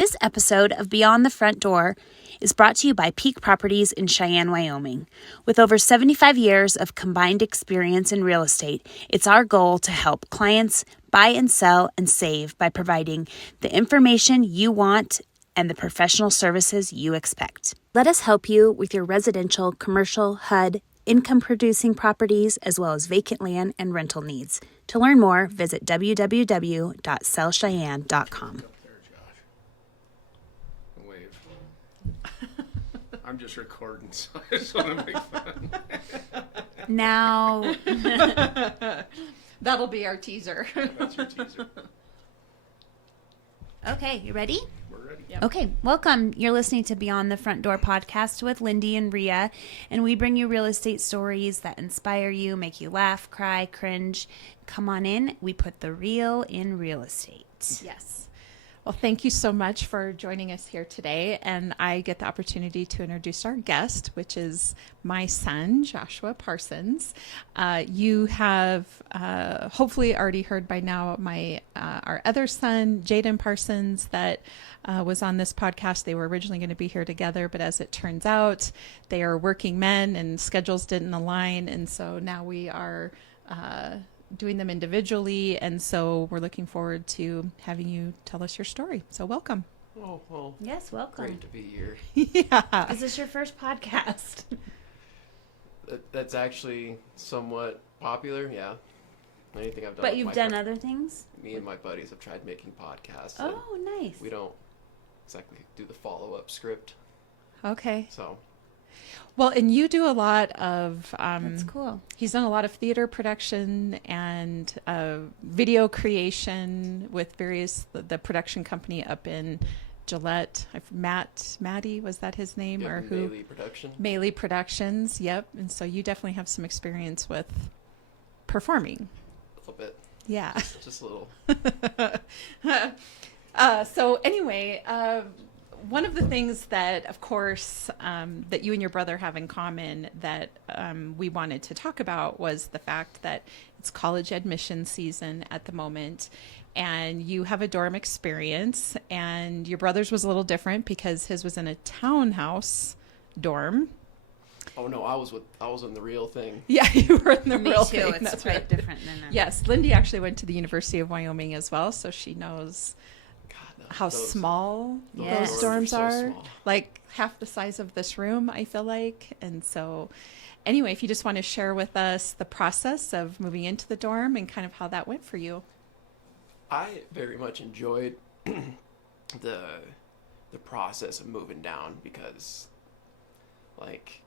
This episode of Beyond the Front Door is brought to you by Peak Properties in Cheyenne, Wyoming. With over 75 years of combined experience in real estate, it's our goal to help clients buy and sell and save by providing the information you want and the professional services you expect. Let us help you with your residential, commercial, HUD, income-producing properties, as well as vacant land and rental needs. To learn more, visit www.sellcheyenne.com. I'm just recording, so I just want to make fun. Now, that'll be our teaser. That's your teaser. okay, you ready? We're ready. Yep. Okay, welcome. You're listening to Beyond the Front Door podcast with Lindy and Rhea, and we bring you real estate stories that inspire you, make you laugh, cry, cringe. Come on in. We put the real in real estate. Yes. Well, thank you so much for joining us here today. And I get the opportunity to introduce our guest, which is my son, Joshua Parsons. You have hopefully already heard by now our other son, Jaden Parsons, that was on this podcast. They were originally going to be here together, but as it turns out, they are working men and schedules didn't align. And so now we are doing them individually, and so we're looking forward to having you tell us your story. So welcome. Oh, well. Yes, welcome. Great to be here. Yeah. Is this your first podcast? That's actually somewhat popular, yeah. Anything I've done. But you've done other things? Me and my buddies have tried making podcasts. Oh, nice. We don't exactly do the follow-up script, Okay. so. Well, and you do a lot of That's cool. He's done a lot of theater production and video creation with the production company up in Gillette. Maddie, was that his name? Yeah, or who? Melee Production. Melee Productions, yep. And so you definitely have some experience with performing. A little bit. Yeah. Just a little. So anyway, one of the things that, of course, that you and your brother have in common that we wanted to talk about was the fact that it's college admission season at the moment, and you have a dorm experience, and your brother's was a little different because his was in a townhouse dorm. Oh no, I was in the real thing. Yeah, you were in the Me real too. thing. It's That's quite right. different than Yes, Lindy actually went to the University of Wyoming as well, so she knows how small Yes. those dorms so are. small. Like half the size of this room, I feel like. And so anyway, if you just want to share with us the process of moving into the dorm and kind of how that went for you. I very much enjoyed the process of moving down because, like,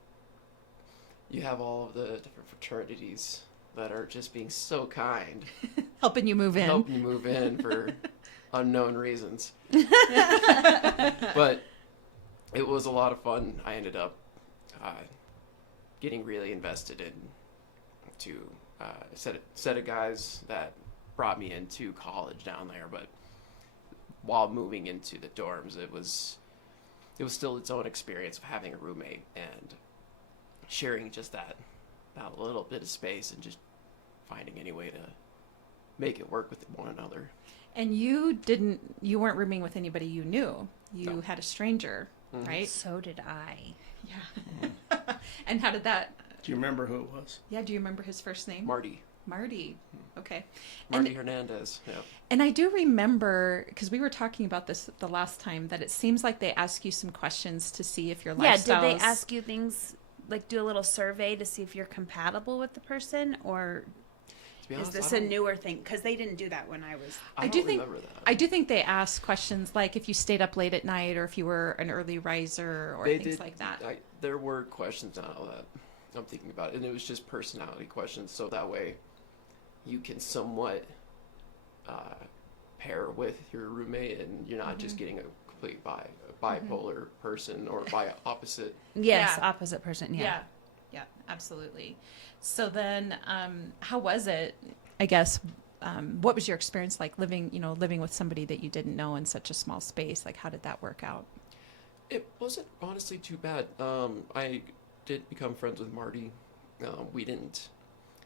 you have all of the different fraternities that are just being so kind, Helping you move in. helping you move in for unknown reasons. But it was a lot of fun. I ended up getting really invested into a set of guys that brought me into college down there. But while moving into the dorms, it was still its own experience of having a roommate and sharing just that little bit of space and just finding any way to make it work with one another. And you weren't rooming with anybody you knew. You No. had a stranger, Mhm. right? So did I. Yeah. And how did that? Do you remember who it was? Yeah, do you remember his first name? Marty Okay. Hernandez. Yeah. And I do remember, because we were talking about this the last time, that it seems like they ask you some questions to see if your Yeah, lifestyles... did they ask you things, like do a little survey to see if you're compatible with the person, or To be is honest, this a newer thing? Because they didn't do that when I was... I do don't think- remember that. I do think they ask questions like if you stayed up late at night or if you were an early riser or They things did- like that. There were questions now that I'm thinking about, and it was just personality questions, so that way you can somewhat pair with your roommate, and you're not just getting a complete bipolar person or opposite. Yes, Yeah. opposite person, yeah. Yeah, absolutely. So then, how was it? I guess, what was your experience like living with somebody that you didn't know in such a small space? Like, how did that work out? It wasn't honestly too bad. I did become friends with Marty. We didn't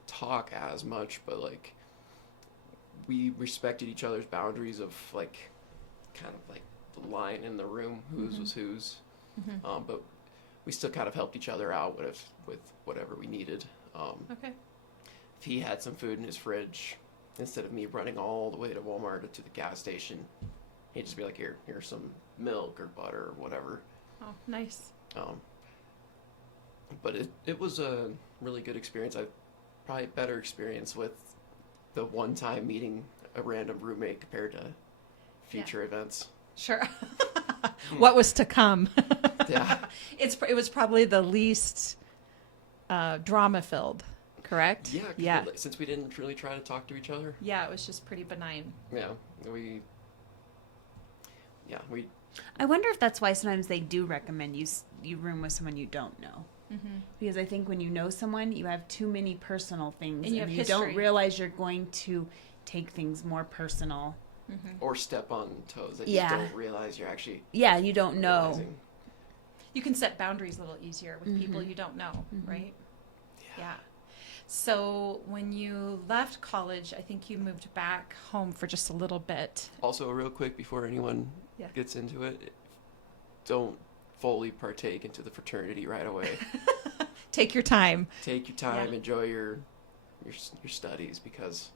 talk as much, but like we respected each other's boundaries of like kind of like the line in the room, whose was whose. Mm-hmm. But we still kind of helped each other out with whatever we needed. Okay. If he had some food in his fridge, instead of me running all the way to Walmart or to the gas station, he'd just be like, here's some milk or butter or whatever. Oh, nice. But it was a really good experience. I probably better experience with the one time meeting a random roommate compared to future events. Sure. What was to come? Yeah. It was probably the least drama filled, correct? Yeah. Yeah. Since we didn't really try to talk to each other. Yeah, it was just pretty benign. Yeah. I wonder if that's why sometimes they do recommend you room with someone you don't know. Mm-hmm. Because I think when you know someone, you have too many personal things, And you have history. don't realize you're going to take things more personal. Mm-hmm. Or step on toes that Yeah. you don't realize you're actually Yeah, you don't know. realizing. You can set boundaries a little easier with people you don't know, right? Yeah. So when you left college, I think you moved back home for just a little bit. Also, real quick before anyone Yeah. gets into it, don't fully partake into the fraternity right away. Take your time. Take your time, Yeah. enjoy your studies, because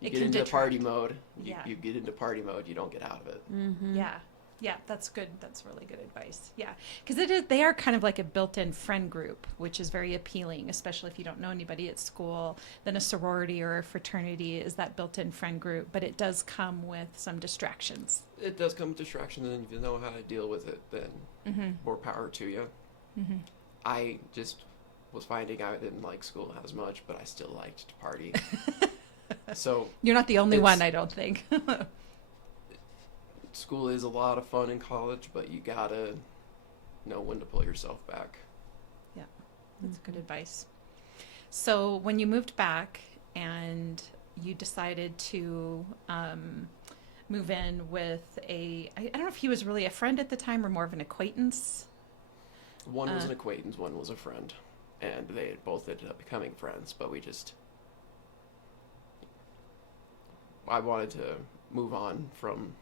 you It get can into detract. party mode. Yeah. You get into party mode, you don't get out of it. Mm-hmm. Yeah. Yeah, that's good. That's really good advice. Yeah. Because they are kind of like a built-in friend group, which is very appealing, especially if you don't know anybody at school. Then a sorority or a fraternity is that built-in friend group, but it does come with some distractions. It does come with distractions, and if you know how to deal with it, then Mm-hmm. more power to you. Mm-hmm. I just was finding I didn't like school as much, but I still liked to party. So You're not the only It's- one, I don't think. school is a lot of fun in college, but you gotta know when to pull yourself back. That's good advice. So when you moved back and you decided to move in with I don't know if he was really a friend at the time or more of an acquaintance. One was an acquaintance, one was a friend, and they both ended up becoming friends. But I wanted to move on from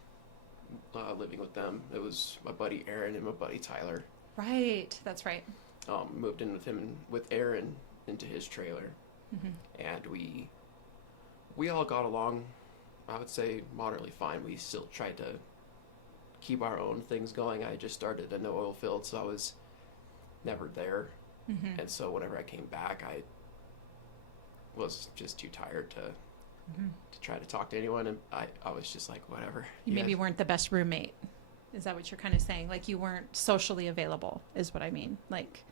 living with them. It was my buddy Aaron and my buddy Tyler. Right, that's right. Moved in with him and with Aaron into his trailer, Mm-hmm. and we all got along. I would say moderately fine. We still tried to keep our own things going. I just started a no oil field, so I was never there. Mm-hmm. And so whenever I came back, I was just too tired to try to talk to anyone, and I was just like, whatever. You maybe weren't the best roommate. Is that what you're kind of saying? Like you weren't socially available, is what I mean. Like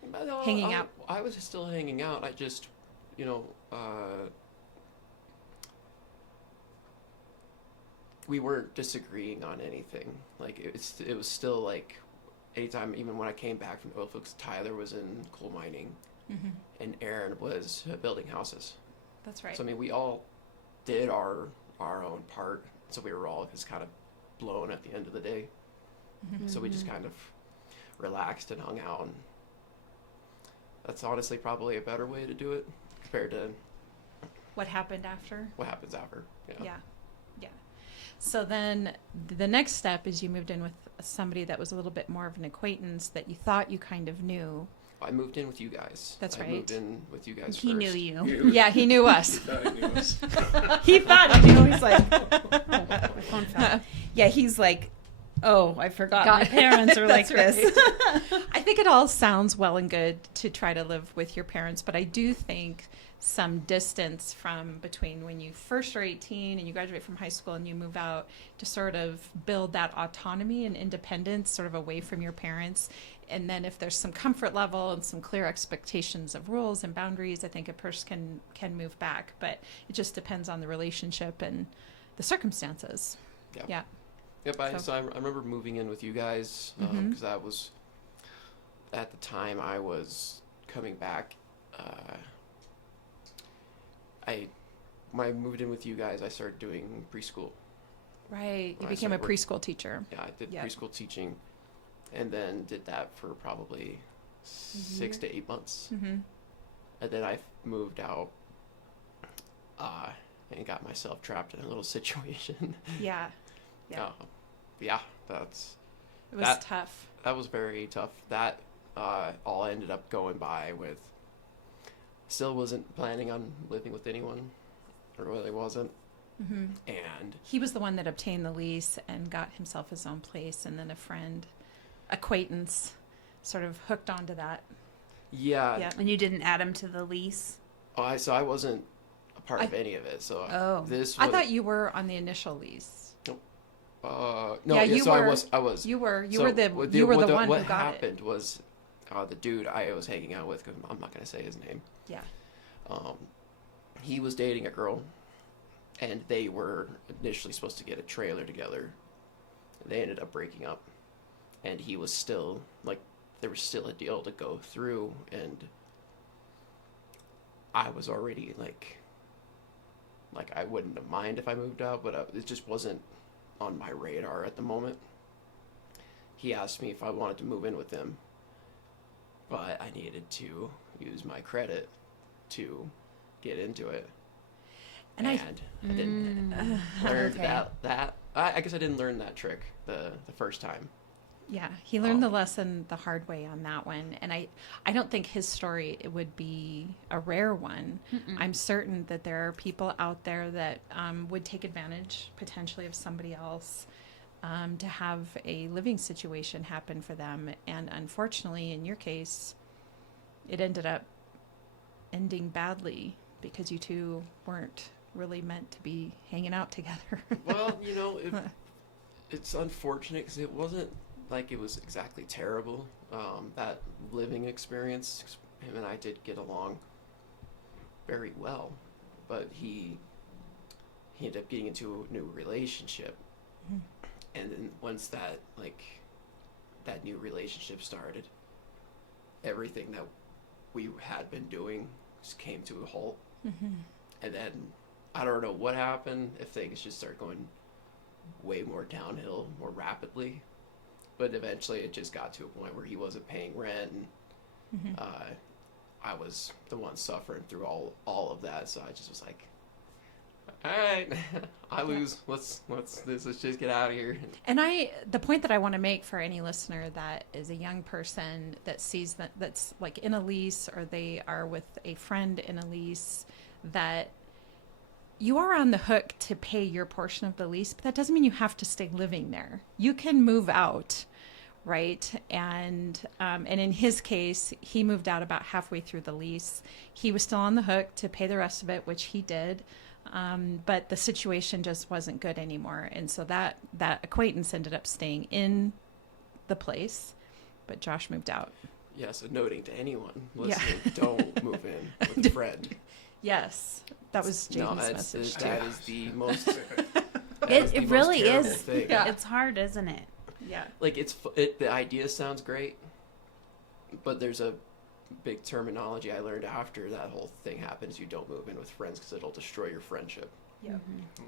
hanging out. I was still hanging out. I just, we weren't disagreeing on anything. Like it was still like, anytime, even when I came back from oil fields, Tyler was in coal mining, Mm-hmm. and Aaron was building houses. That's right. So I mean, we all did our own part. So we were all just kind of blown at the end of the day. Mm-hmm. So we just kind of relaxed and hung out. And that's honestly probably a better way to do it compared to What happened after? what happens after. Yeah. So then the next step is you moved in with somebody that was a little bit more of an acquaintance that you thought you kind of knew. I moved in with you guys. That's I right. moved in with you guys He first. knew you. Yeah, he knew us. He thought he knew. He's like, my phone fell. Yeah, he's like, oh, I forgot. My parents are like That's this. I think it all sounds well and good to try to live with your parents, but I do think some distance from between when you first are 18 and you graduate from high school and you move out to sort of build that autonomy and independence sort of away from your parents. And then if there's some comfort level and some clear expectations of rules and boundaries, I think a person can move back, but it just depends on the relationship and the circumstances. Yeah. Yep. So- I remember moving in with you guys because that was at the time I was coming back. When I moved in with you guys, I started doing preschool. Right. You I became a started preschool teacher. Yeah, I did Yep. preschool teaching, and then did that for probably 6 to 8 months, Mm-hmm. and then I moved out and got myself trapped in a little situation. Yeah. Yeah. yeah, It was that tough. that was very tough. That all ended up going by with. Still wasn't planning on living with anyone, or really wasn't. Mm-hmm. And He was the one that obtained the lease and got himself his own place, and then a friend, acquaintance, sort of hooked onto that. yeah, Yeah. And you didn't add him to the lease? so I wasn't a part of any of it. So Oh. this I was, thought you were on the initial lease. no, Yeah, you so were. I was. You were So the what one what who got happened was the dude I was hanging out with, because I'm not going to say his name. it. Yeah. He was dating a girl, and they were initially supposed to get a trailer together. They ended up breaking up, and he was still, like, there was still a deal to go through, and I was already, like I wouldn't have mind if I moved out, but it just wasn't on my radar at the moment. He asked me if I wanted to move in with him, but I needed to use my credit to get into it. And I didn't learn okay. that. I guess I didn't learn that trick the first time. Yeah, he learned the lesson the hard way on that one, and I don't think his story would be a rare one. I'm certain that there are people out there that would take advantage potentially of somebody else to have a living situation happen for them, and unfortunately, in your case, it ended up ending badly because you two weren't really meant to be hanging out together. Well, it's unfortunate because it wasn't like it was exactly terrible. That living experience, him and I did get along very well, but he ended up getting into a new relationship, and then once that new relationship started, everything that we had been doing just came to a halt, and then I don't know what happened, if things just started going way more downhill more rapidly. But eventually it just got to a point where he wasn't paying rent, and I was the one suffering through all of that. So I just was like, all right, I lose. Let's just get out of here. And the point that I want to make for any listener that is a young person that sees that's like in a lease, or they are with a friend in a lease, that you are on the hook to pay your portion of the lease, but that doesn't mean you have to stay living there. You can move out, right? And in his case, he moved out about halfway through the lease. He was still on the hook to pay the rest of it, which he did. But the situation just wasn't good anymore. And so that acquaintance ended up staying in the place, but Josh moved out. Yeah, so noting to anyone listening, don't move in with a friend. Yes, that was Jaden's message. That is the most. It really is. Thing. Yeah. It's hard, isn't it? Yeah. Like the idea sounds great, but there's a big terminology I learned after that whole thing happens. You don't move in with friends because it'll destroy your friendship. Yeah.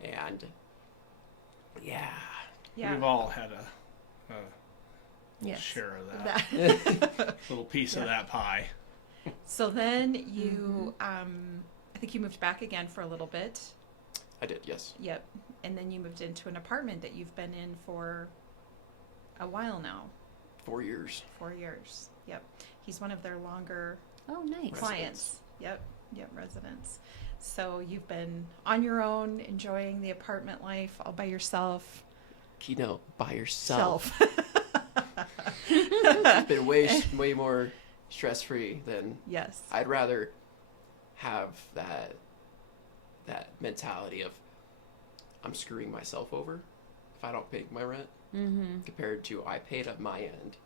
And yeah. We've all had a Yes. share of that. Little piece of that pie. So then you, I think you moved back again for a little bit. I did, yes. Yep. And then you moved into an apartment that you've been in for a while now. 4 years. 4 years. Yep. He's one of their longer Oh, nice. clients. Yep. Residents. So you've been on your own, enjoying the apartment life all by yourself. Keynote by yourself. Self. It's been way more stress-free than. Yes. I'd rather have that mentality of I'm screwing myself over if I don't pay my rent, compared to I paid up my end.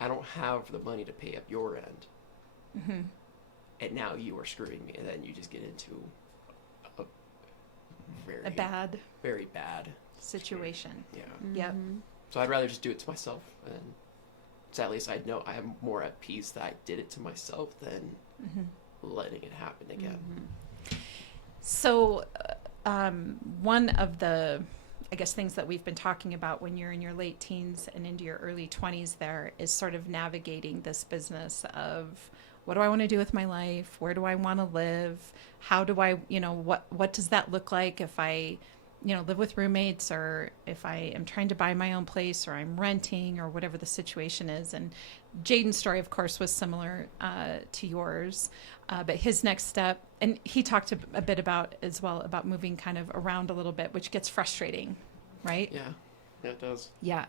I don't have the money to pay up your end, and now you are screwing me, and then you just get into a very bad situation. Yeah. Yep. So I'd rather just do it to myself, and so at least I know I am more at peace that I did it to myself than letting it happen again. So, one of the, I guess, things that we've been talking about when you're in your late teens and into your early 20s there is sort of navigating this business of what do I want to do with my life? Where do I want to live? How do I, what does that look like if I live with roommates, or if I am trying to buy my own place, or I'm renting, or whatever the situation is. And Jaden's story, of course, was similar to yours, but his next step, and he talked a bit about as well about moving kind of around a little bit, which gets frustrating, right? Yeah, it does. Yeah.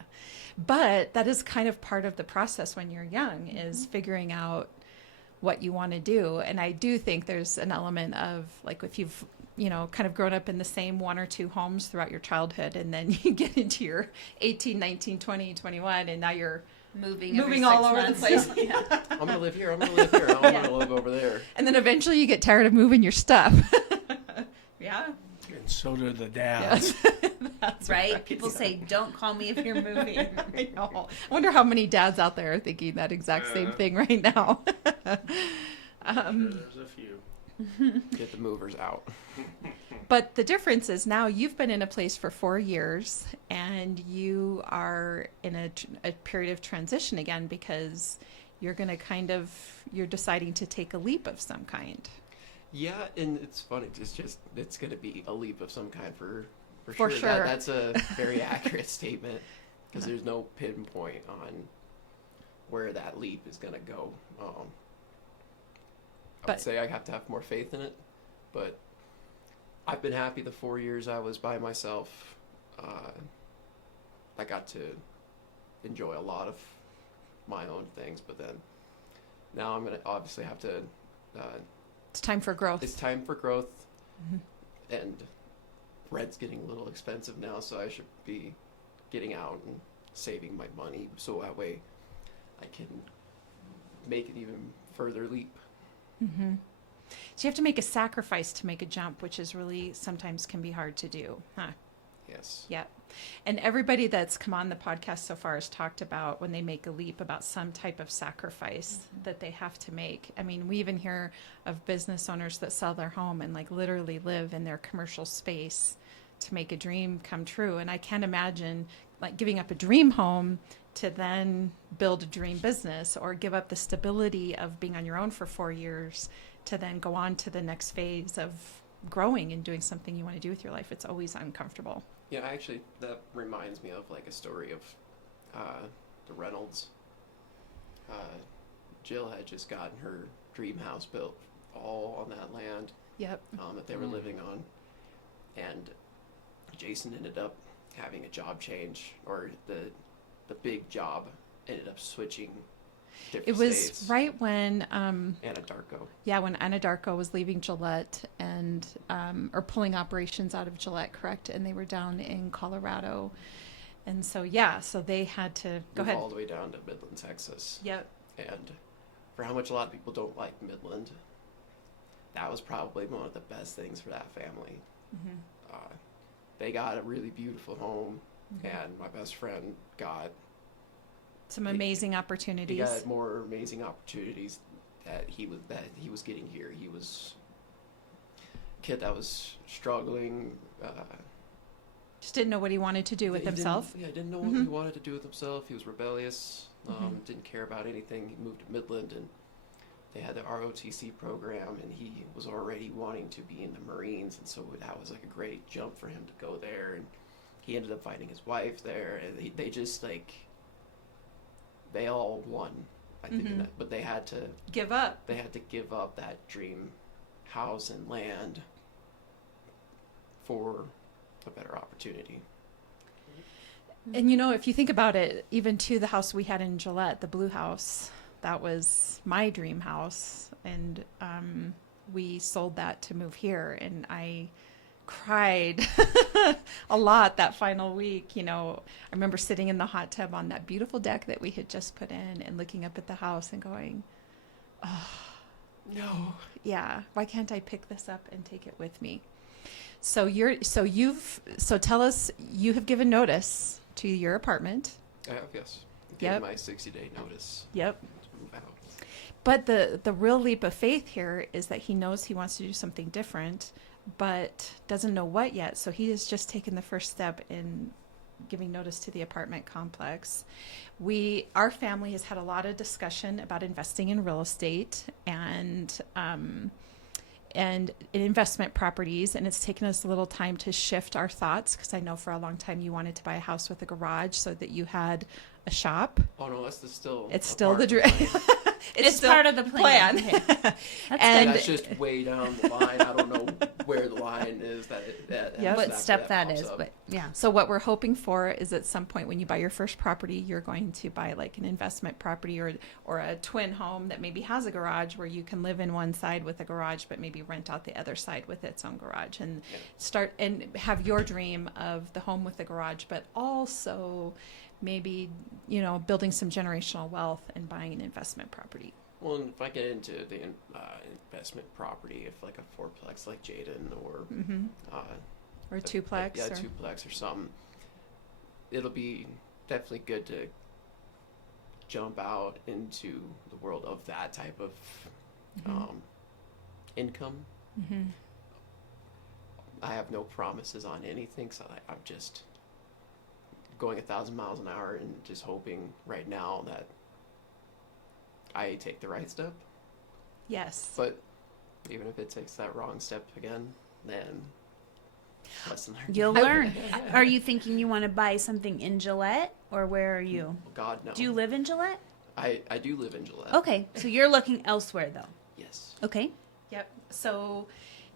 But that is kind of part of the process when you're young, is figuring out what you want to do. And I do think there's an element of, like, if you've, kind of grown up in the same one or two homes throughout your childhood, and then you get into your 18, 19, 20, 21, and now you're moving all over the place. Yeah. I'm going to live here. I'm going to live here. I'm going to live over there. And then eventually you get tired of moving your stuff. Yeah. And so do the dads. That's Right? People say, don't call me if you're moving. I know. I wonder how many dads out there are thinking that exact same thing right now. There's a few. Get the movers out. But the difference is now you've been in a place for 4 years, and you are in a period of transition again, because you're going to you're deciding to take a leap of some kind. Yeah, and it's funny. It's going to be a leap of some kind for For sure. sure. That's a very accurate statement, because there's no pinpoint on where that leap is going to go. I would But- say I have to have more faith in it, but I've been happy the 4 years I was by myself. I got to enjoy a lot of my own things, but then now I'm going to obviously have to. It's time for growth. It's time for growth, Mm-hmm. and rent's getting a little expensive now, so I should be getting out and saving my money so that way I can make an even further leap. Mm-hmm. So you have to make a sacrifice to make a jump, which is really sometimes can be hard to do, huh? Yes. Yeah. And everybody that's come on the podcast so far has talked about, when they make a leap, about some type of sacrifice that they have to make. I mean, we even hear of business owners that sell their home and, like, literally live in their commercial space to make a dream come true. And I can't imagine, like, giving up a dream home to then build a dream business, or give up the stability of being on your own for 4 years to then go on to the next phase of growing and doing something you want to do with your life. It's always uncomfortable. Yeah, actually, that reminds me of like a story of the Reynolds. Jill had just gotten her dream house built all on that land Yep. that they were living on, and Jason ended up having a job change, or the big job ended up switching different It was states. right when, Anadarko. when Anadarko was leaving Gillette and, or pulling operations out of Gillette, correct? And they were down in Colorado. And so, so they had to, go Moved ahead. all the way down to Midland, Texas. Yep. And for how much a lot of people don't like Midland, that was probably one of the best things for that family. Mm-hmm. They got a really beautiful home, Mm-hmm. and my best friend got Some amazing he opportunities. got more amazing opportunities that he was getting here. He was a kid that was struggling. Just didn't know what he wanted to do with He himself. didn't know what Mhm. he wanted to do with himself. He was rebellious. Didn't care about anything. He moved to Midland, and they had the ROTC program, and he was already wanting to be in the Marines, and so that was like a great jump for him to go there. And he ended up finding his wife there, and they just like they all won, I think, in Mhm. that, but they had to Give up. give up that dream house and land for a better opportunity. And if you think about it, even to the house we had in Gillette, the blue house, that was my dream house. And we sold that to move here. And I cried a lot that final week. I remember sitting in the hot tub on that beautiful deck that we had just put in and looking up at the house and going, No. yeah, why can't I pick this up and take it with me? So tell us, you have given notice to your apartment. I have, yes. Yep. My 60-day notice Yep. to move out. But the real leap of faith here is that he knows he wants to do something different, but doesn't know what yet. So he has just taken the first step in giving notice to the apartment complex. Our family has had a lot of discussion about investing in real estate, and and in investment properties. And it's taken us a little time to shift our thoughts, because I know for a long time you wanted to buy a house with a garage so that you had a shop. Oh no, that's still. It's a still part the of the dream. plan. It's part of the plan. Okay. That's And- good. That's just way down the line. I don't know where the line is Yeah, What step that pops is, up. but yeah. So what we're hoping for is at some point when you buy your first property, you're going to buy like an investment property or a twin home that maybe has a garage where you can live in one side with a garage, but maybe rent out the other side with its own garage, and start and have your dream of the home with the garage, but also maybe, building some generational wealth and buying an investment property. Well, and if I get into the investment property, if like a fourplex like Jaden or Or a twoplex. yeah, or, twoplex or something, it'll be definitely good to jump out into the world of that type of income. Mm-hmm. I have no promises on anything, so I'm just going 1,000 miles an hour and just hoping right now that I take the right step. Yes. But even if it takes that wrong step again, then lesson learned. You'll learn. Are you thinking you want to buy something in Gillette, or where are you? Oh, God, no. Do you live in Gillette? I do live in Gillette. Okay, so you're looking elsewhere though. Yes. Okay. Yep. So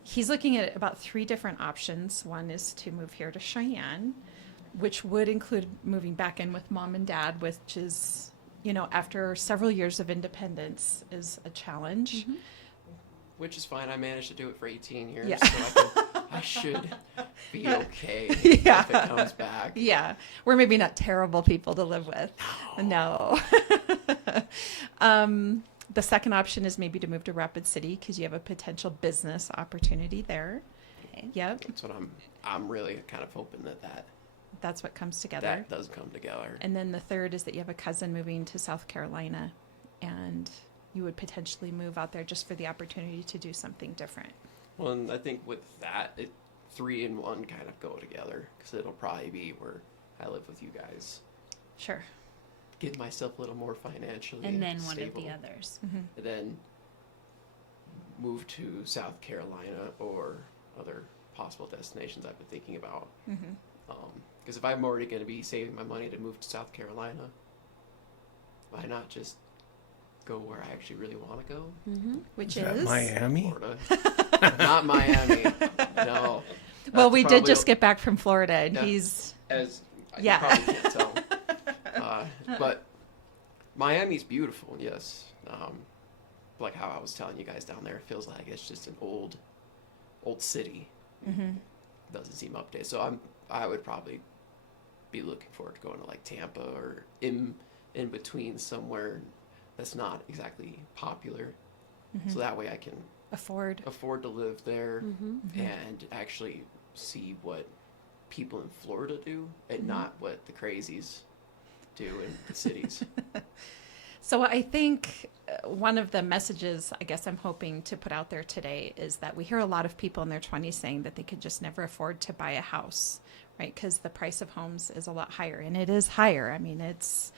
he's looking at about 3 different options. One is to move here to Cheyenne, which would include moving back in with mom and dad, which is, after several years of independence, is a challenge. Which is fine. I managed to do it for 18 years, Yeah. so I should be okay Yeah. if it comes back. Yeah, we're maybe not terrible people to live with. No. The second option is maybe to move to Rapid City because you have a potential business opportunity there. Okay. Yep, That's what I'm really kind of hoping that that's what comes together. that does come together. And then the third is that you have a cousin moving to South Carolina, and you would potentially move out there just for the opportunity to do something different. Well, and I think with that, 3 and 1 kind of go together because it'll probably be where I live with you guys. Sure. Get myself a little more financially And then one stable, of the others. and then move to South Carolina or other possible destinations I've been thinking about. Because if I'm already going to be saving my money to move to South Carolina, why not just go where I actually really want to go? Which Is that is Miami? Florida. Not Miami. No. Well, That's we did probably just get back from Florida, and Yeah. he's as Yeah. you probably can't tell. But Miami's beautiful, yes. Like how I was telling you guys down there, it feels like it's just an old city. Doesn't seem updated. So I would probably be looking forward to going to like Tampa or in between somewhere that's not exactly popular. So that way I can afford. afford to live there and actually see what people in Florida do and not what the crazies do in the cities. So I think one of the messages I guess I'm hoping to put out there today is that we hear a lot of people in their 20s saying that they could just never afford to buy a house, right? Because the price of homes is a lot higher, and it is higher. I mean, it's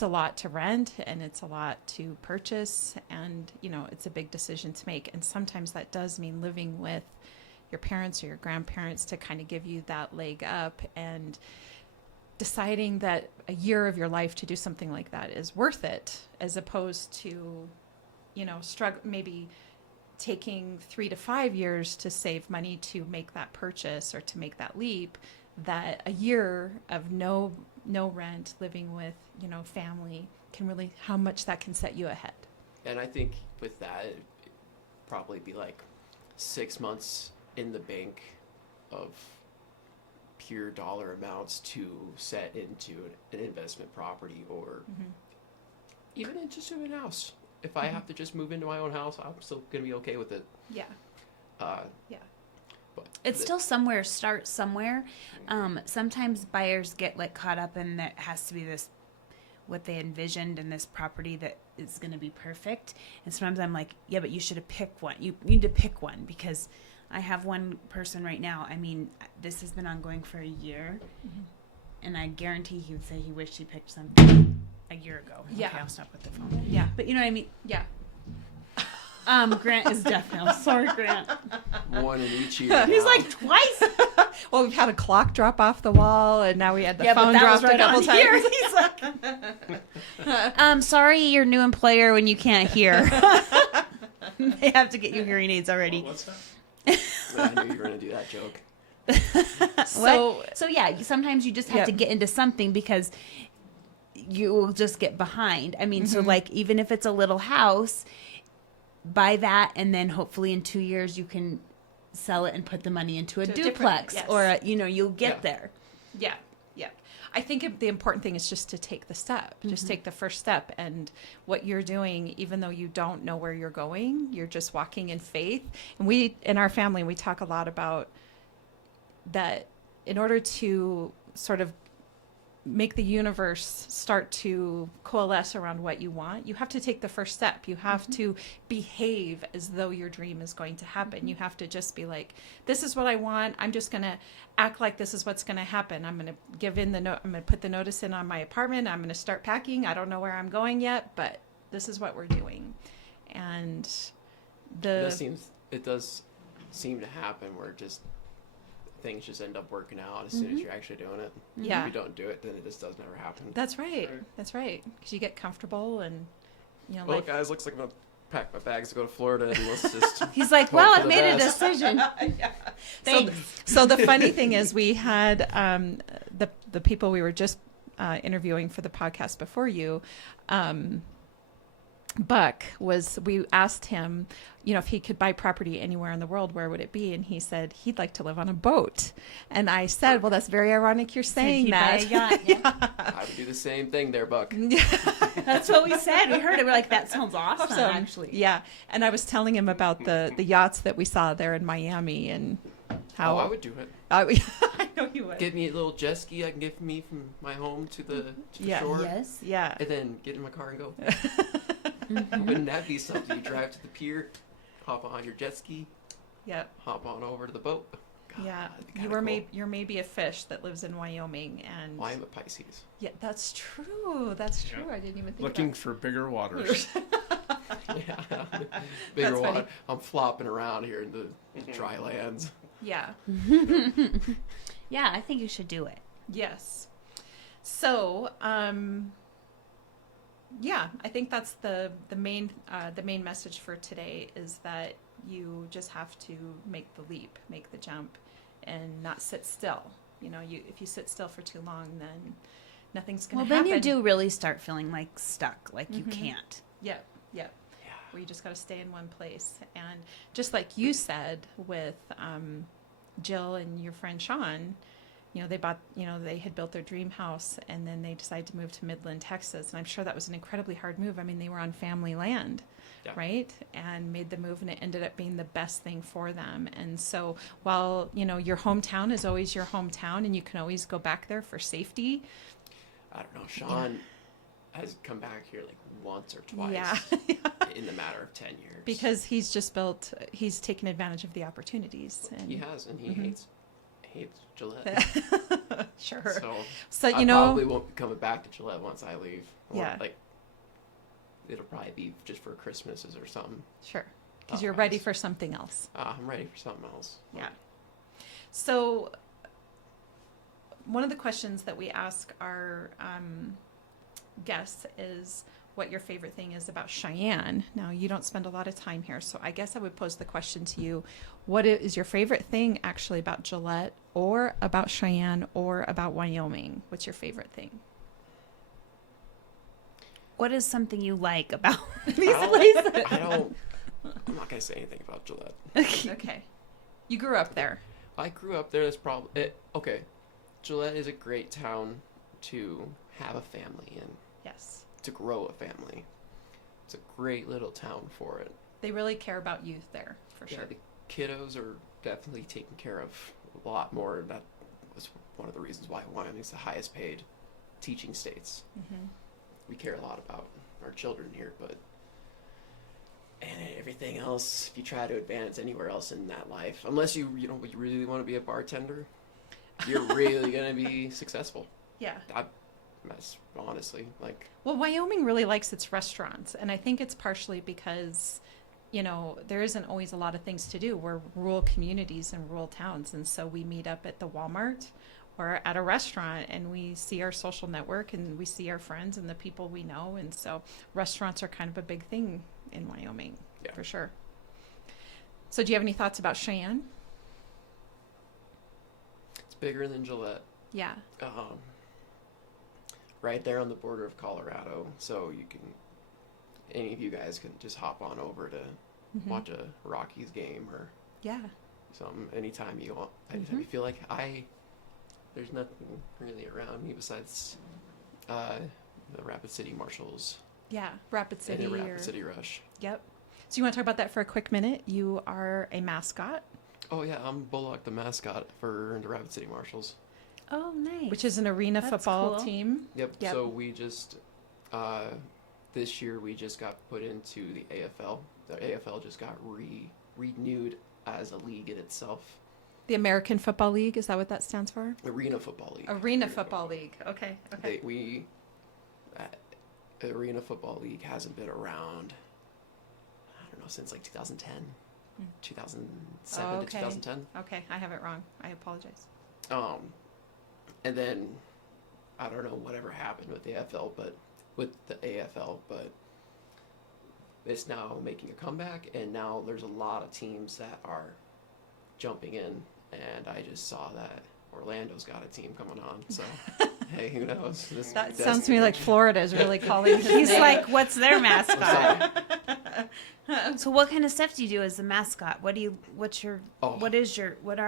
a lot to rent, and it's a lot to purchase, and it's a big decision to make. And sometimes that does mean living with your parents or your grandparents to kind of give you that leg up, and deciding that a year of your life to do something like that is worth it, as opposed to, struggle, maybe taking 3 to 5 years to save money to make that purchase or to make that leap, that a year of no rent, living with, family, can really, how much that can set you ahead. And I think with that, it'd probably be like 6 months in the bank of pure dollar amounts to set into an investment property or even into an house. If I have to just move into my own house, I'm still going to be okay with it. Yeah. Yeah. But It's still somewhere. Start somewhere. Sometimes buyers get caught up in that has to be this what they envisioned in this property that is going to be perfect. And sometimes I'm like, yeah, but you should have picked one. You need to pick one, because I have one person right now. I mean, this has been ongoing for a year, and I guarantee he would say he wished he picked something a year ago. Yeah. Okay, I'll stop with the phone. Yeah. But you know what I mean? Yeah. Grant is deaf now. Sorry, Grant. One in each ear. He's now. like twice. Well, we've had a clock drop off the wall, and now we had the Yeah, but phone that dropped was right a couple on times. here. He's like, sorry, your new employer when you can't hear. They have to get you hearing aids already. What's that? I knew you were going to do that joke. So yeah, sometimes you just have to get into something because you will just get behind. I mean, so like even if it's a little house, buy that, and then hopefully in 2 years you can sell it and put the money into a To a different- duplex, yes. or you'll get Yeah. there. Yeah, yeah. I think the important thing is just to take the step. Just take the first step. And what you're doing, even though you don't know where you're going, you're just walking in faith. And we, in our family, we talk a lot about that in order to sort of make the universe start to coalesce around what you want, you have to take the first step. You have to behave as though your dream is going to happen. You have to just be like, this is what I want. I'm just going to act like this is what's going to happen. I'm going to give in the note. I'm going to put the notice in on my apartment. I'm going to start packing. I don't know where I'm going yet, but this is what we're doing. And It does seem to happen where just things just end up working out as soon as you're actually doing it. Yeah. If you don't do it, then it just does never happen. That's right. Right. That's right. Because you get comfortable and, Well, life. guys, looks like I'm going to pack my bags to go to Florida, and let's just... He's like, Hope well, for I've the made a best. decision. Thanks. So the funny thing is, we had the people we were just interviewing for the podcast before you. Buck we asked him, if he could buy property anywhere in the world, where would it be? And he said he'd like to live on a boat. And I said, well, that's very ironic you're saying He'd buy that. a yacht, I would do the same thing there, Buck. That's what we said. We heard it. We're like, that sounds awesome, actually. Yeah. And I was telling him about the yachts that we saw there in Miami and how I would do it. I know you would. Get me a little jet ski I can get me from my home to the Yeah. shore. Yes. Yeah. And then get in my car and go. Wouldn't that be something? You drive to the pier, hop on your jet ski, Yeah. hop on over to the boat. God, Yeah, that'd be kinda cool. you're maybe a fish that lives in Wyoming, and Well, I'm a Pisces. yeah, that's true. That's true. Yeah. I didn't even think Looking about for bigger waters. Yeah. Bigger That's funny. water. I'm flopping around here in the dry lands. it. Yeah. Yeah, I think you should do it. Yes. So, yeah, I think that's the main message for today is that you just have to make the leap, make the jump, and not sit still. If you sit still for too long, then nothing's going Well, to then happen. you do really start feeling like stuck, like you can't. Yep. Yep. Yeah. Where you just got to stay in one place. And just like you said with Jill and your friend Sean, they had built their dream house and then they decided to move to Midland, Texas. And I'm sure that was an incredibly hard move. I mean, they were on family land, Yeah. right? And made the move, and it ended up being the best thing for them. And so while, your hometown is always your hometown and you can always go back there for safety. I don't know. Sean has come back here like once or twice Yeah. in the matter of 10 years. Because he's taken advantage of the opportunities. And he has, and he hates Gillette. Sure. So So, I probably won't be coming back to Gillette once I leave. Or, Yeah. like, it'll probably be just for Christmases or something. Sure. Because you're ready Otherwise, for something else. I'm ready for something else. Yeah. So, one of the questions that we ask our guests is what your favorite thing is about Cheyenne. Now, you don't spend a lot of time here, so I guess I would pose the question to you. What is your favorite thing actually about Gillette or about Cheyenne or about Wyoming? What's your favorite thing? What is something you like about these I places? I'm not going to say anything about Gillette. Okay. You grew up there. I grew up there. That's probably... Okay. Gillette is a great town to have a family in, Yes. to grow a family. It's a great little town for it. They really care about youth there, for Yeah, sure. the kiddos are definitely taken care of a lot more. That was one of the reasons why Wyoming's the highest paid teaching states. Mm-hmm. We care a lot about our children here, but and everything else, if you try to advance anywhere else in that life, unless you really want to be a bartender, you're really gonna be successful. Yeah. That's honestly like Well, Wyoming really likes its restaurants, and I think it's partially because there isn't always a lot of things to do. We're rural communities and rural towns. And so we meet up at the Walmart or at a restaurant, and we see our social network and we see our friends and the people we know. And so restaurants are kind of a big thing in Wyoming, for sure. So do you have any thoughts about Cheyenne? It's bigger than Gillette. Yeah. Right there on the border of Colorado. So any of you guys can just hop on over to watch a Rockies game or something anytime you want. Anytime you feel like there's nothing really around me besides the Rapid City Marshals. Yeah, Rapid City. And the Rapid City Rush. Yep. So you want to talk about that for a quick minute? You are a mascot. Oh yeah, I'm Bullock, the mascot for the Rapid City Marshals. Oh, nice. Which is an arena football cool. team. Yep. So we just this year we just got put into the AFL. The AFL just got renewed as a league in itself. The American Football League, is that what that stands for? Arena Football League. Arena Football League. Okay. The Arena Football League hasn't been around, I don't know, since like 2010, 2007 to 2010. Okay, I have it wrong. I apologize. And then I don't know whatever happened with the AFL, but it's now making a comeback, and now there's a lot of teams that are jumping in, and I just saw that Orlando's got a team coming on, so hey, who knows? That sounds to me like Florida is really calling his He's name. like, what's their mascot? So what kind of stuff do you do as a mascot? What are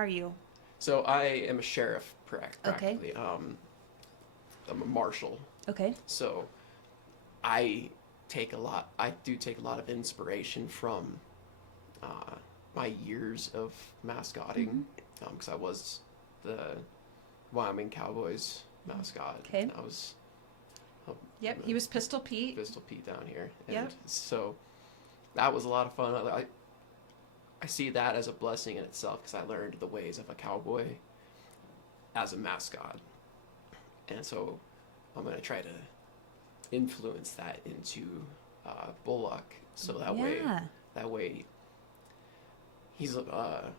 you? So I am a sheriff, practically. I'm a marshal. Okay. So I do take a lot of inspiration from my years of mascotting, because I was the Wyoming Cowboys mascot. Okay. I was. He was Pistol Pete. Pistol Pete down here. And so that was a lot of fun. I see that as a blessing in itself, because I learned the ways of a cowboy as a mascot. And so I'm going to try to influence that into Bullock, so that way he's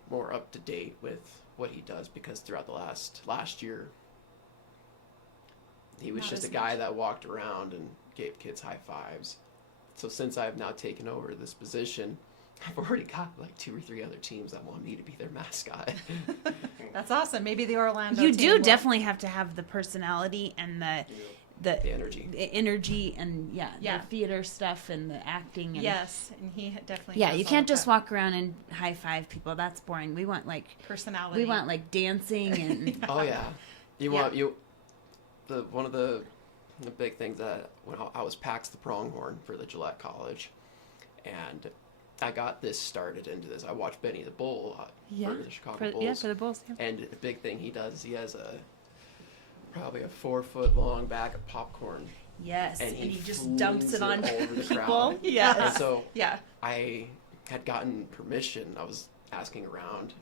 more up to date with what he does, because throughout the last year he was just a guy that walked around and gave kids high fives. So since I've now taken over this position, I've already got like 2 or 3 other teams that want me to be their mascot. That's awesome. Maybe the Orlando You team do will. definitely have to have the personality and the energy and the theater stuff and the acting. And yes, and he definitely. Yeah, has you all can't of just that. walk around and high five people. That's boring. We want like personality. We want like dancing and. Oh yeah, one of the big things that when I was Pax the Pronghorn for the Gillette College, and I got this started into this. I watched Benny the Bull for the Chicago Bulls. Yeah, for the Bulls. Yeah. And the big thing he does is he has probably a 4-foot long bag of popcorn. Yes, and he just dumps it on all over the people. crowd. Yes. And so Yeah. I had gotten permission. I was asking around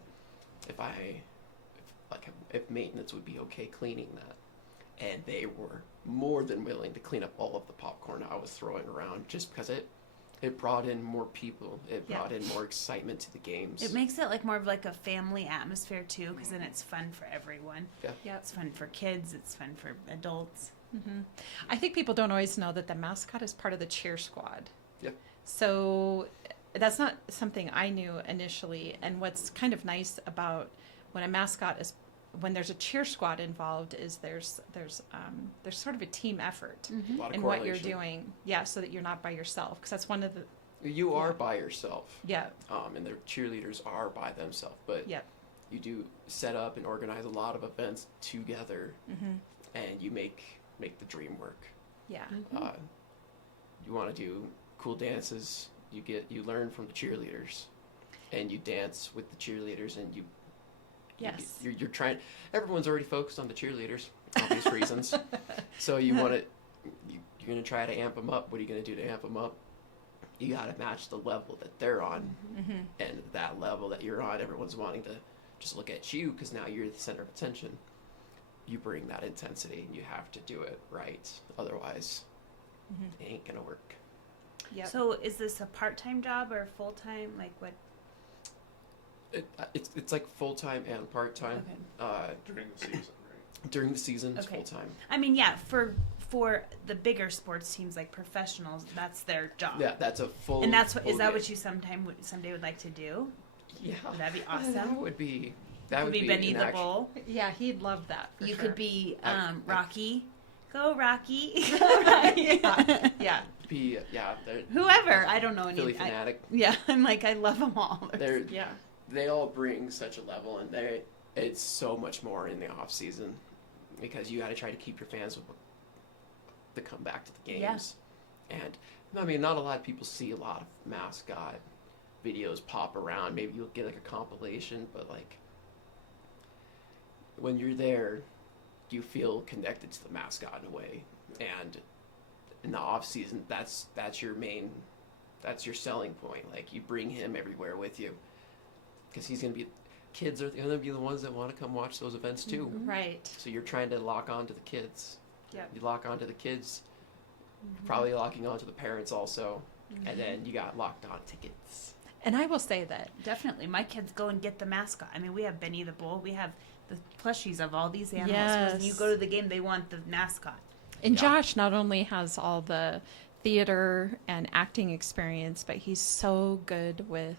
if maintenance would be okay cleaning that. And they were more than willing to clean up all of the popcorn I was throwing around, just because it brought in more people. It brought in more excitement to the games. It makes it like more of like a family atmosphere too, because then it's fun for everyone. Yeah. It's fun for kids. It's fun for adults. Mm-hmm. I think people don't always know that the mascot is part of the cheer squad. Yep. So that's not something I knew initially. And what's kind of nice about when a mascot is, when there's a cheer squad involved, is there's sort of a team effort A lot of in what you're correlation. doing. Yeah, so that you're not by yourself, because that's one of the. You are by yourself. Yeah. And the cheerleaders are by themselves, but Yeah. you do set up and organize a lot of events together, and you make the dream work. Yeah. You want to do cool dances, you learn from the cheerleaders, and you dance with the cheerleaders, and Yes. you're trying. Everyone's already focused on the cheerleaders, obvious reasons. So you're gonna try to amp them up. What are you gonna do to amp them up? You gotta match the level that they're on, and that level that you're on, everyone's wanting to just look at you, because now you're the center of attention. You bring that intensity, and you have to do it right. Otherwise, it ain't gonna work. Yep. So is this a part-time job or full-time? Like what? It's like full-time and part-time. Okay. During the season, right? During the season, it's Okay. full-time. I mean, yeah, for the bigger sports teams like professionals, that's their job. Yeah, that's a full. And that's what full is that gig. what you someday would like to do? Yeah. Would that be That awesome? would be. You That could would be Benny an the action- Bull. Yeah, he'd love that. For You sure. could be I- Rocky. Go Rocky. Yeah. Be they're Whoever. I don't know any. Philly fanatic. Yeah, I'm like I love them all. Yeah. They all bring such a level, and it's so much more in the off season because you got to try to keep your fans to come back to the games. Yeah. And I mean, not a lot of people see a lot of mascot videos pop around. Maybe you'll get like a compilation, but like when you're there, you feel connected to the mascot in a way. And in the off season, that's your selling point. Like you bring him everywhere with you because kids are gonna be the ones that want to come watch those events too. Mm-hmm. Right. So you're trying to lock on to the kids. Yep. You lock on to the kids, Mm-hmm. probably locking on to the parents also, and then you got locked on tickets. And I will say that Definitely. My kids go and get the mascot. I mean, we have Benny the Bull. We have the plushies of all these animals. Yes. When you go to the game, they want the mascot. And Yeah. Josh not only has all the theater and acting experience, but he's so good with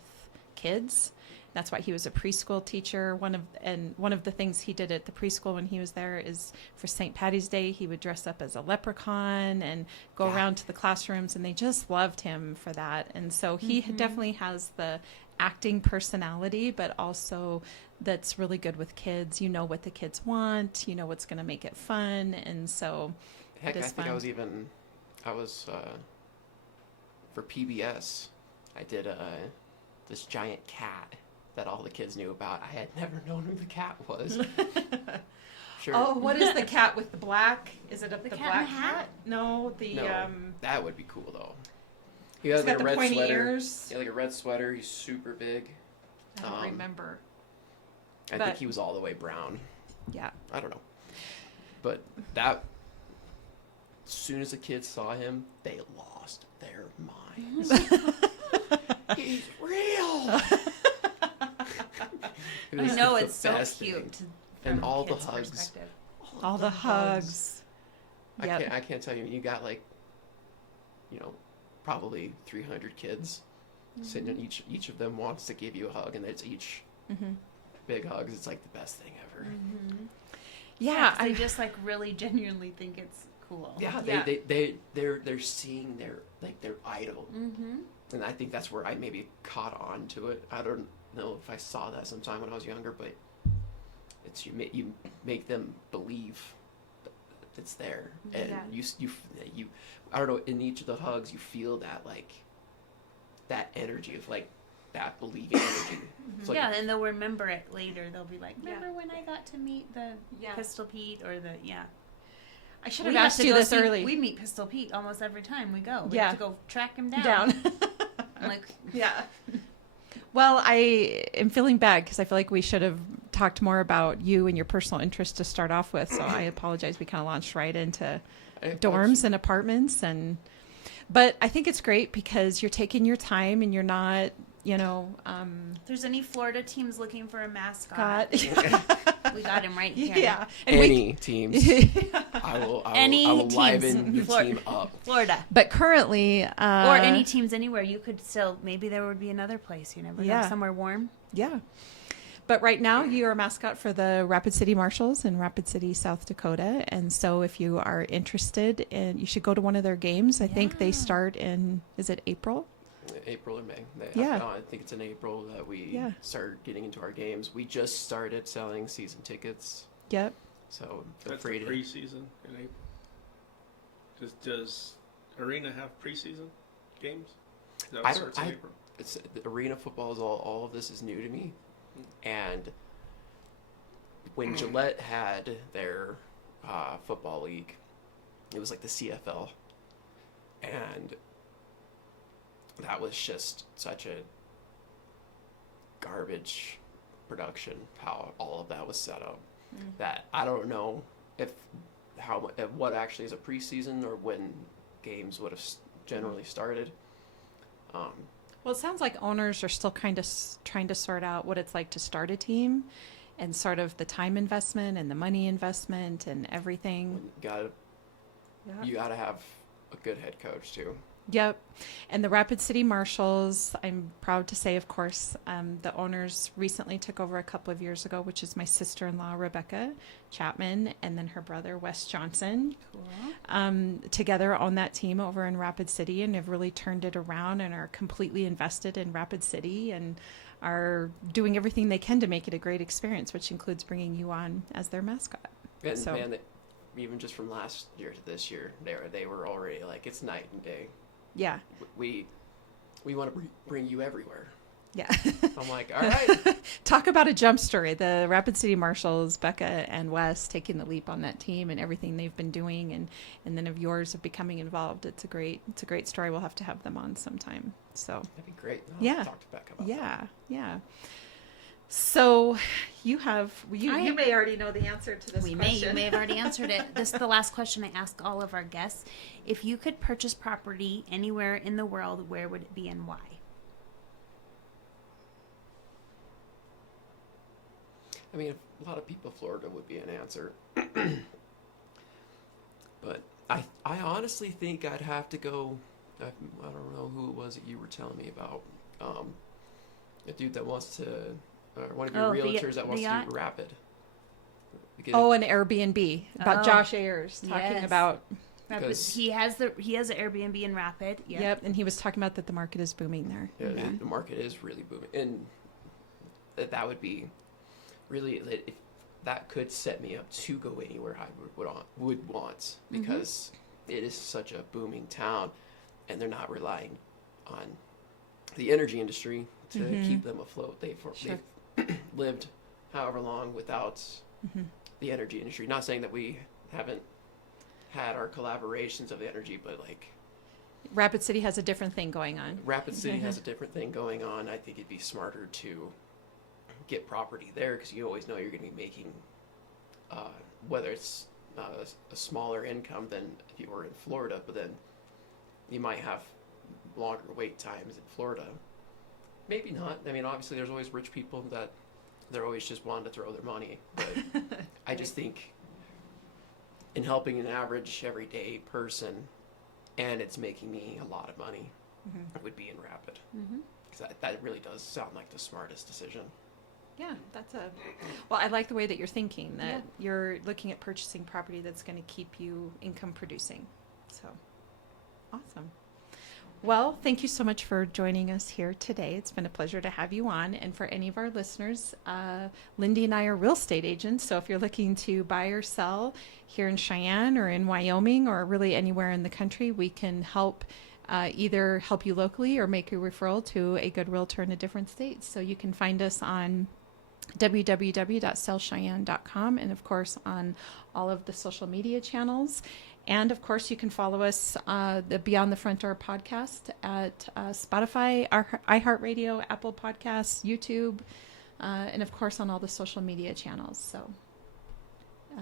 kids. That's why he was a preschool teacher. One of the things he did at the preschool when he was there is for St. Patty's Day, he would dress up as a leprechaun and go Yeah. around to the classrooms, and they just loved him for that. And so he definitely has the acting personality, but also that's really good with kids. You know what the kids want, you know what's going to make it fun, and so Heck, it I is think fun. I was for PBS. I did this giant cat that all the kids knew about. I had never known who the cat was. Sure. Oh, what is the cat with the black? Is it the cat in black the hat? cat? No, the No, that would be cool though. He he's has like got a the red pointy sweater. ears. Yeah, like a red sweater. He's super big. I don't Um, remember. I But- think he was all the way brown. Yeah. I don't know. But that, as soon as the kids saw him, they lost their minds. He's real. It I was know the it's so best cute. thing. From And all the kids' hugs. perspective. All the hugs. Yep. I can't tell you. You got like, probably 300 kids sitting in each of them wants to give you a hug, and it's each Mm-hmm. big hugs. It's like the best thing ever. Yeah, 'cause they just like really genuinely think it's cool. Yeah, they're seeing their idol, and I think that's where I maybe caught on to it. I don't know if I saw that sometime when I was younger, but it's you make them believe that it's there, and Yeah. you I don't know, in each of the hugs you feel that like that energy of like that believing energy. It's like, Yeah, and they'll remember it later. They'll be like, "Remember when I got to meet the Yeah. Pistol Pete or the I should We have have asked to you go this see- early. We meet Pistol Pete almost every time we go. We Yeah. have to go track him down. Down. I'm like, Yeah. Well, I am feeling bad because I feel like we should have talked more about you and your personal interest to start off with. So I apologize. We kind of launched right into dorms and apartments, but I think it's great because you're taking your time and you're not, if there's any Florida teams looking for a mascot, got we got him right here. yeah. And any teams. I will Any liven teams. your Florida. team up. Florida. but currently, Or any teams anywhere. You could still, maybe there would be another place. You never know. Yeah. Somewhere warm. Yeah. But right now, you are a mascot for the Rapid City Marshals in Rapid City, South Dakota. And so if you are interested, you should go to one of their games. I think they Yeah. start is it April? April or May. Yeah. I think it's in April that we Yeah. start getting into our games. We just started selling season tickets, Yep. so feel That's free the to. preseason in April. Does Arena have preseason games? That I starts don't- in I- April. It's the arena football is all of this is new to me, and when Gillette had their football league, it was like the CFL, and that was just such a garbage production how all of that was set up that I don't know if what actually is a preseason or when games would have generally started, Well, it sounds like owners are still kind of trying to sort out what it's like to start a team and sort of the time investment and the money investment and everything. You gotta have a good head coach too. Yep. And the Rapid City Marshals, I'm proud to say, of course, the owners recently took over a couple of years ago, which is my sister-in-law, Rebecca Chapman, and then her brother, Wes Johnson. Cool. Together on that team over in Rapid City, and have really turned it around and are completely invested in Rapid City and are doing everything they can to make it a great experience, which includes bringing you on as their mascot. And So- man, even just from last year to this year, they were already like, it's night and day. Yeah. We want to bring you everywhere. Yeah. I'm like, all right. Talk about a jump story. The Rapid City Marshals, Becca and Wes, taking the leap on that team and everything they've been doing, and then of yours of becoming involved. It's a great story. We'll have to have them on sometime. So That'd be great. I'll Yeah. talk to Becca about that. Yeah. So you may already know the answer to this You question. may have already answered it. This is the last question I ask all of our guests. If you could purchase property anywhere in the world, where would it be and why? I mean, a lot of people, Florida would be an answer. But I honestly think I'd have to go. I don't know who it was that you were telling me about. A dude that wants to, or one of your realtors that wants to do Rapid. Oh, an Airbnb about Oh. Josh Ayers talking Yes. about. Rapid, Because- he has an Airbnb in Rapid. Yep, and he was talking about that the market is booming there. Yeah, the market is really booming, and that would be really if that could set me up to go anywhere I would want, because it is such a booming town, and they're not relying on the energy industry to keep them afloat. They've lived however long without the energy industry. Not saying that we haven't had our collaborations of the energy, but like Rapid City has a different thing going on. Rapid City has a different thing going on. I think it'd be smarter to get property there, because you always know you're going to be making, whether it's a smaller income than if you were in Florida, but then you might have longer wait times in Florida. Maybe not. I mean, obviously there's always rich people that they're always just wanting to throw their money. But I just think in helping an average everyday person, and it's making me a lot of money, it would be in Rapid. Because that really does sound like the smartest decision. Yeah, well, I like the way that you're thinking, that you're looking at purchasing property that's going to keep you income producing. So, awesome. Well, thank you so much for joining us here today. It's been a pleasure to have you on. And for any of our listeners, Lindy and I are real estate agents. So if you're looking to buy or sell here in Cheyenne or in Wyoming or really anywhere in the country, we can help either help you locally or make a referral to a good realtor in a different state. So you can find us on www.sellcheyenne.com, and of course on all of the social media channels. And of course you can follow us, the Beyond the Front Door podcast at Spotify, iHeartRadio, Apple Podcasts, YouTube, and of course on all the social media channels. So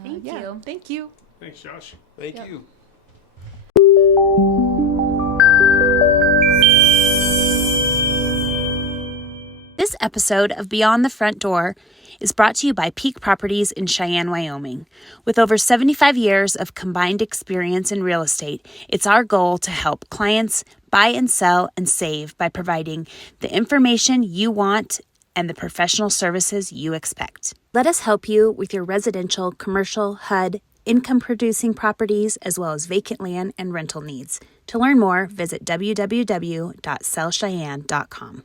Thank you. Thank you. Thanks, Josh. Thank Yep. you. This episode of Beyond the Front Door is brought to you by Peak Properties in Cheyenne, Wyoming. With over 75 years of combined experience in real estate, it's our goal to help clients buy and sell and save by providing the information you want and the professional services you expect. Let us help you with your residential, commercial, HUD, income-producing properties, as well as vacant land and rental needs. To learn more, visit www.sellcheyenne.com.